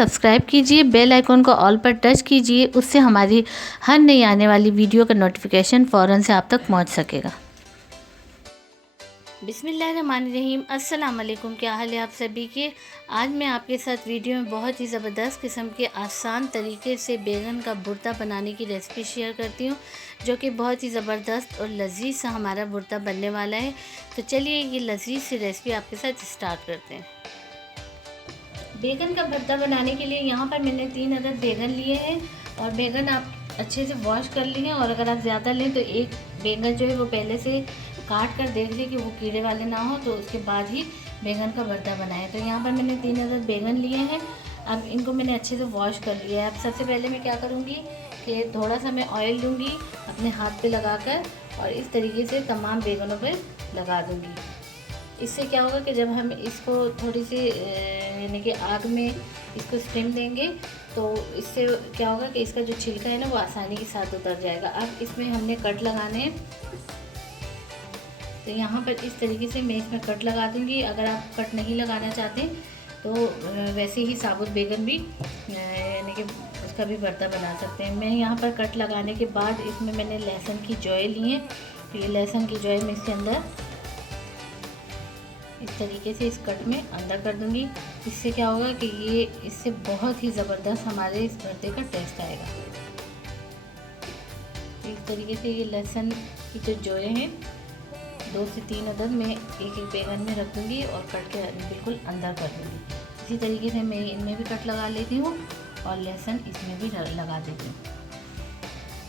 Subscribe कीजिए, bell icon को all पर टच कीजिए, उससे हमारी हर नई आने वाली वीडियो का नोटिफिकेशन फ़ौरन से आप तक पहुंच सकेगा। बिस्मिल्लाहिर्रहमानिर्रहीम, अस्सलाम वालेकुम। क्या हाल है आप सभी के। आज मैं आपके साथ वीडियो में बहुत ही ज़बरदस्त किस्म के आसान तरीके से बैगन का भुर्ता बनाने की रेसिपी शेयर करती हूँ, जो कि बहुत ही ज़बरदस्त और लजीज सा हमारा भुर्ता बनने वाला है। तो चलिए ये लजीज सी रेसिपी आपके साथ स्टार्ट करते हैं। बैगन का भरता बनाने के लिए यहाँ पर मैंने 3 अदद बैगन लिए हैं और बैगन आप अच्छे से वॉश कर लिए। और अगर आप ज़्यादा लें तो एक बैगन जो है वो पहले से काट कर देख लें कि वो कीड़े वाले ना हो, तो उसके बाद ही बैगन का भरता बनाएं। तो यहाँ पर मैंने 3 अदद बैगन लिए हैं। अब इनको मैंने अच्छे से वॉश कर लिया है। अब सबसे पहले मैं क्या करूँगी कि थोड़ा सा मैं ऑयल लूँगी अपने हाथ पे लगाकर और इस तरीके से तमाम बैगनों पे लगा दूँगी। इससे क्या होगा कि जब हम इसको थोड़ी सी यानी कि आग में इसको स्टीम देंगे तो इससे क्या होगा कि इसका जो छिलका है ना वो आसानी के साथ उतर जाएगा। अब इसमें हमने कट लगाने हैं, तो यहाँ पर इस तरीके से मैं इसमें कट लगा दूँगी। अगर आप कट नहीं लगाना चाहते तो वैसे ही साबुत बैगन भी यानी कि उसका भी भरता बना सकते हैं। मैं यहाँ पर कट लगाने के बाद इसमें मैंने लहसुन की जौएँ ली हैं, तो ये लहसुन की जौएँ मैं इसके अंदर इस तरीके से इस कट में अंदर कर दूंगी। इससे क्या होगा कि ये इससे बहुत ही ज़बरदस्त हमारे इस भरते का टेस्ट आएगा। इस तरीके से ये लहसुन की जो जौएँ हैं 2 से 3 अदद मैं एक बैगन में रख दूंगी और कट के बिल्कुल अंदर कर दूंगी। इसी तरीके से मैं इनमें भी कट लगा लेती हूँ और लहसुन इसमें भी लगा देती हूँ।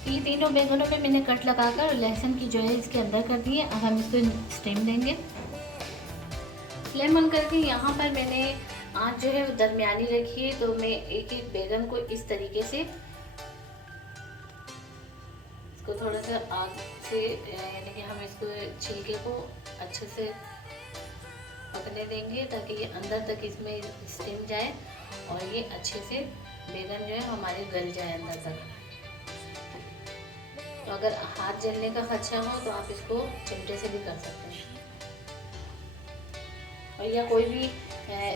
ये तीनों बैगनों पे मैंने कट लगाकर लहसुन की जौएँ इसके अंदर कर दी है। अब हम इसको स्टीम देंगे। फ्लेम ऑन करके यहाँ पर मैंने आँच जो है वो दरमियानी रखी है। तो मैं एक एक बैगन को इस तरीके से इसको थोड़ा सा आग से यानी कि हम इसको छिलके को अच्छे से पकने देंगे ताकि ये अंदर तक इसमें स्टीम जाए और ये अच्छे से बैगन जो है हमारे गल जाए अंदर तक। तो अगर हाथ जलने का खदशा हो तो आप इसको चिमटे से भी कर सकते हैं, और या कोई भी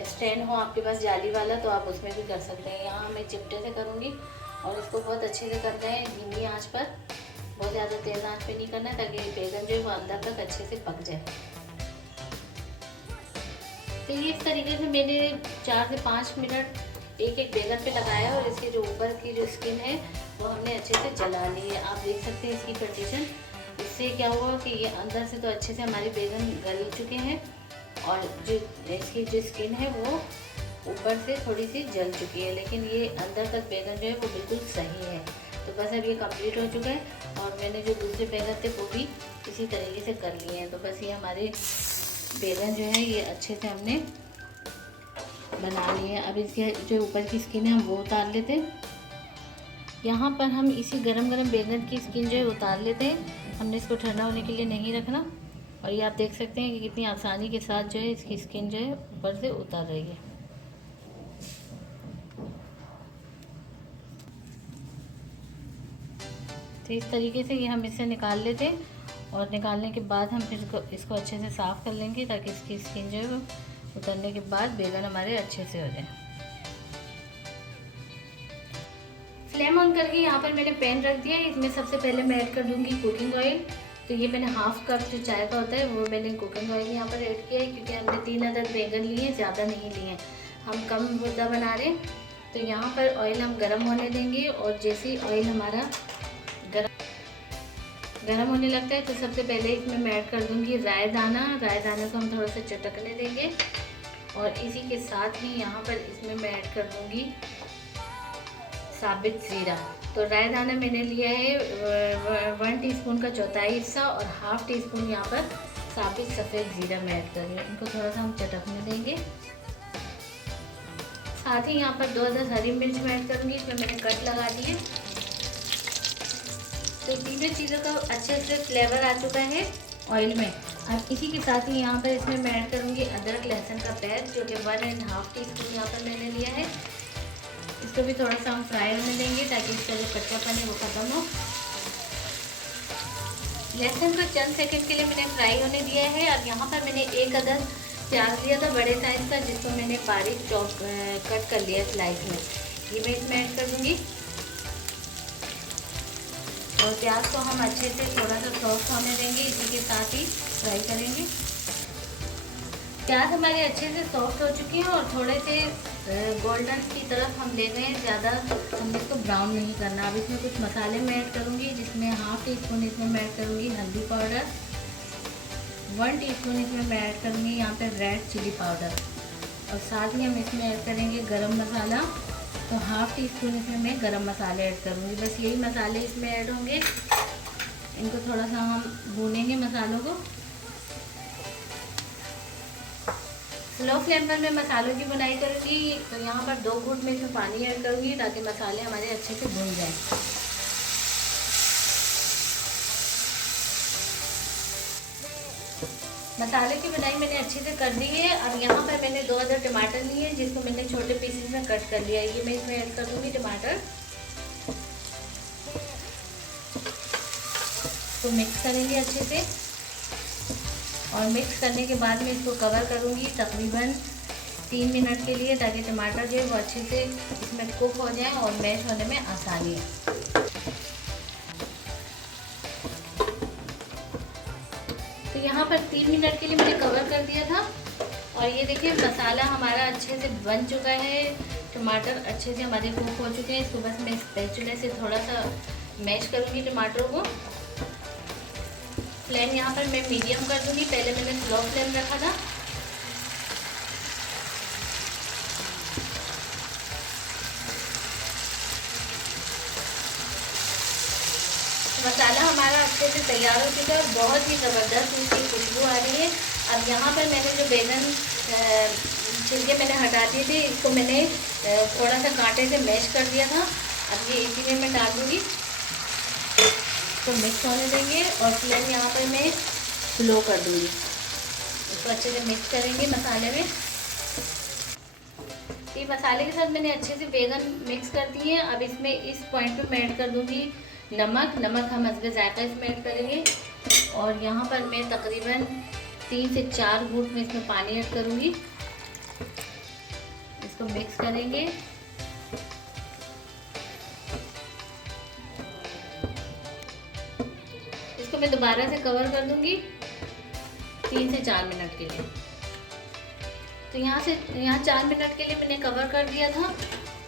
स्टैंड हो आपके पास जाली वाला तो आप उसमें भी कर सकते हैं। यहाँ मैं चिमटे से करूँगी और इसको बहुत अच्छे से करना है धीमी आंच पर, बहुत ज़्यादा तेज़ आंच पे नहीं करना है ताकि बैगन जो है वो अंदर तक अच्छे से पक जाए। तो ये इस तरीके से मैंने 4 से 5 मिनट एक एक बैगन पे लगाया और इसकी जो ऊपर की जो स्किन है वो हमने अच्छे से जला ली है। आप देख सकते हैं इसकी कंडीशन। इससे क्या हुआ कि ये अंदर से तो अच्छे से हमारे बैगन गल चुके हैं और जो इसकी जो स्किन है वो ऊपर से थोड़ी सी जल चुकी है, लेकिन ये अंदर तक बैगन जो है वो बिल्कुल सही है। तो बस अब ये कंप्लीट हो चुका है और मैंने जो दूसरे बैगन थे वो भी इसी तरीके से कर लिए हैं। तो बस ये हमारे बैगन जो है ये अच्छे से हमने बना लिए हैं। अब इसके जो ऊपर की स्किन है हम वो उतार लेते हैं। यहाँ पर हम इसी गरम गरम बैगन की स्किन जो है उतार लेते हैं। हमने इसको ठंडा होने के लिए नहीं रखना। और ये आप देख सकते हैं कि कितनी आसानी के साथ जो है इसकी स्किन जो है ऊपर से उतर रही है। तो इस तरीके से ये हम इससे निकाल लेते हैं और निकालने के बाद हम फिर इसको अच्छे से साफ़ कर लेंगे ताकि इसकी स्किन जो है वो उतरने के बाद बैगन हमारे अच्छे से हो जाए। फ्लेम ऑन करके यहाँ पर मैंने पैन रख दिया है। इसमें सबसे पहले मैं ऐड कर दूँगी कुकिंग ऑयल। तो ये मैंने हाफ़ कप जो चाय का होता है वो मैंने कुकिंग ऑयल यहाँ पर ऐड किया है, क्योंकि हमने 3 अदद बैगन लिए, ज़्यादा नहीं लिए हैं, हम कम भुर्ता बना रहे हैं। तो यहाँ पर ऑयल हम गरम होने देंगे और जैसे ही ऑयल हमारा गरम होने लगता है तो सबसे पहले इसमें मैं ऐड कर दूँगी राई दाना। राई दाना को हम थोड़ा सा चटकने देंगे और इसी के साथ ही यहाँ पर इसमें मैं ऐड कर दूँगी साबित ज़ीरा। तो राई दाना मैंने लिया है 1 टीस्पून का चौथाई हिस्सा और हाफ़ टी स्पून यहाँ पर साबित सफ़ेद ज़ीरा मैं ऐड कर रही हूँ। इनको थोड़ा सा हम चटकने देंगे। साथ ही यहाँ पर 2 अदद हरी मिर्च मैं ऐड करूँगी। इसमें मैंने कट लगा दिए। तो तीनों चीज़ों का अच्छे से फ्लेवर आ चुका है ऑयल में। अब इसी के साथ ही यहाँ पर इसमें मैं ऐड करूँगी अदरक लहसुन का पेस्ट, जो कि 1.5 टीस्पून यहाँ पर मैंने लिया है। इसको भी थोड़ा सा हम फ्राई होने देंगे ताकि इसका जो कच्चापन है वो ख़त्म हो। लहसुन को चंद सेकंड के लिए मैंने फ्राई होने दिया है। अब यहाँ पर मैंने 1 अदद प्याज लिया था बड़े साइज़ का, जिसको मैंने बारीक कट कर लिया स्लाइस में। ये मैं इसमें ऐड कर दूँगी और प्याज को हम अच्छे से थोड़ा सा सॉफ्ट होने देंगे, इसी के साथ ही फ्राई करेंगे। प्याज हमारे अच्छे से सॉफ्ट हो चुकी हैं और थोड़े से गोल्डन की तरफ हम ले गए हैं, ज़्यादा हमने इसको ब्राउन नहीं करना। अब इसमें कुछ मसाले मैं ऐड करूँगी, जिसमें हाफ़ टी स्पून इसमें मैं ऐड करूँगी हल्दी पाउडर, 1 टीस्पून इसमें मैं ऐड करूँगी यहाँ पे रेड चिली पाउडर, और साथ ही हम इसमें ऐड करेंगे गरम मसाला। तो हाफ़ टी स्पून इसमें मैं गरम मसाले ऐड करूँगी। बस यही मसाले इसमें ऐड होंगे। इनको थोड़ा सा हम भूनेंगे मसालों को। स्लो फ्लेम पर मैं मसालों की बुनाई करूँगी। तो यहाँ पर 2 घूंट में इसमें पानी ऐड करूँगी, ताकि मसाले हमारे अच्छे से भून जाएं। मसाले की बुनाई मैंने अच्छे से कर दी है। अब यहाँ पर मैंने 2 अदर टमाटर लिए हैं, जिसको मैंने छोटे पीसेस में कट कर लिया है। ये मैं इसमें ऐड कर दूँगी टमाटर। तो मिक्स करेंगे अच्छे से, और मिक्स करने के बाद मैं इसको कवर करूँगी तकरीबन 3 मिनट के लिए, ताकि टमाटर जो है वो अच्छे से इसमें कुक हो जाए और मैश होने में आसानी है। तो यहाँ पर 3 मिनट के लिए मैंने कवर कर दिया था, और ये देखिए मसाला हमारा अच्छे से बन चुका है। टमाटर अच्छे से हमारे कुक हो चुके हैं। इसको बस मैं स्पैचुला से थोड़ा सा मैश करूँगी टमाटरों को। फ्लेम यहाँ पर मैं मीडियम कर दूँगी, पहले मैंने स्लो फ्लेम रखा था। मसाला हमारा अच्छे से तैयार हो चुका है, बहुत ही ज़बरदस्त इसकी खुशबू आ रही है। अब यहाँ पर मैंने जो बैगन छिलके मैंने हटा दिए थे, इसको मैंने थोड़ा सा कांटे से मैश कर दिया था। अब ये इसी में मैं डाल दूँगी, तो मिक्स होने देंगे, और फ्लेम यहाँ पर मैं स्लो कर दूँगी। इसको अच्छे से मिक्स करेंगे मसाले में। ये मसाले के साथ मैंने अच्छे से बैगन मिक्स कर दिए हैं। अब इसमें इस पॉइंट पे मैं ऐड कर दूँगी नमक हम हस्बे जायका इसमें ऐड करेंगे, और यहाँ पर मैं तकरीबन 3 से 4 घूंट में इसमें पानी ऐड करूँगी। इसको मिक्स करेंगे। इसको मैं दोबारा से कवर कर दूँगी 3 से 4 मिनट के लिए। तो यहाँ 4 मिनट के लिए मैंने कवर कर दिया था,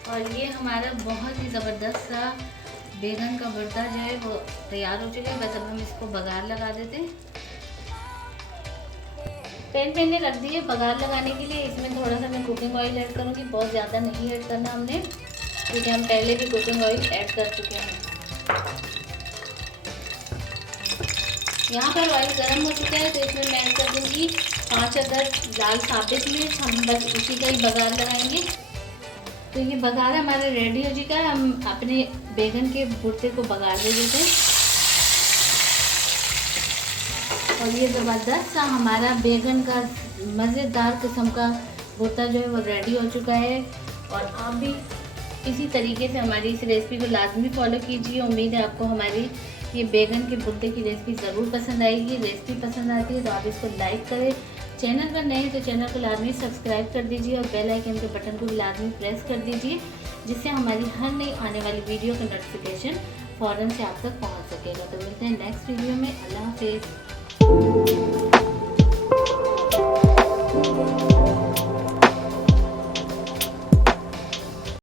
और ये हमारा बहुत ही ज़बरदस्त सा बैगन का भरता जो है वो तैयार हो चुका है। बस अब हम इसको बघार लगा देते हैं। पैन मैंने रख दी है बघार लगाने के लिए। इसमें थोड़ा सा मैं कुकिंग ऑयल ऐड करूँगी, बहुत ज़्यादा नहीं ऐड करना हमने, क्योंकि हम पहले भी कुकिंग ऑयल ऐड कर चुके हैं। यहाँ पर ऑयल गर्म हो चुका है, तो इसमें मैं ऐड कर दूँगी 5 अदर लाल साबित मिर्च। हम बस उसी का ही बघार लगाएंगे। तो ये बघार हमारा रेडी हो चुका है। हम अपने बैगन के भुर्ते को बघार दे देते हैं, और ये ज़बरदस्त सा हमारा बैगन का मज़ेदार किस्म का भुर्ता जो है वो रेडी हो चुका है। और आप भी इसी तरीके से हमारी इस रेसिपी को लाजमी फॉलो कीजिए। उम्मीद है आपको हमारी ये बैगन के भुर्ते की रेसिपी ज़रूर पसंद आएगी। रेसिपी पसंद आती है तो आप इसको लाइक करें। चैनल पर नए तो चैनल को लाजमी सब्सक्राइब कर दीजिए, और बेल आइकन के बटन को भी लाजमी प्रेस कर दीजिए, जिससे हमारी हर नई आने वाली वीडियो का नोटिफिकेशन फ़ौरन से आप तक पहुंच सकेगा। तो मिलते हैं नेक्स्ट वीडियो में। अल्लाह हाफिज़।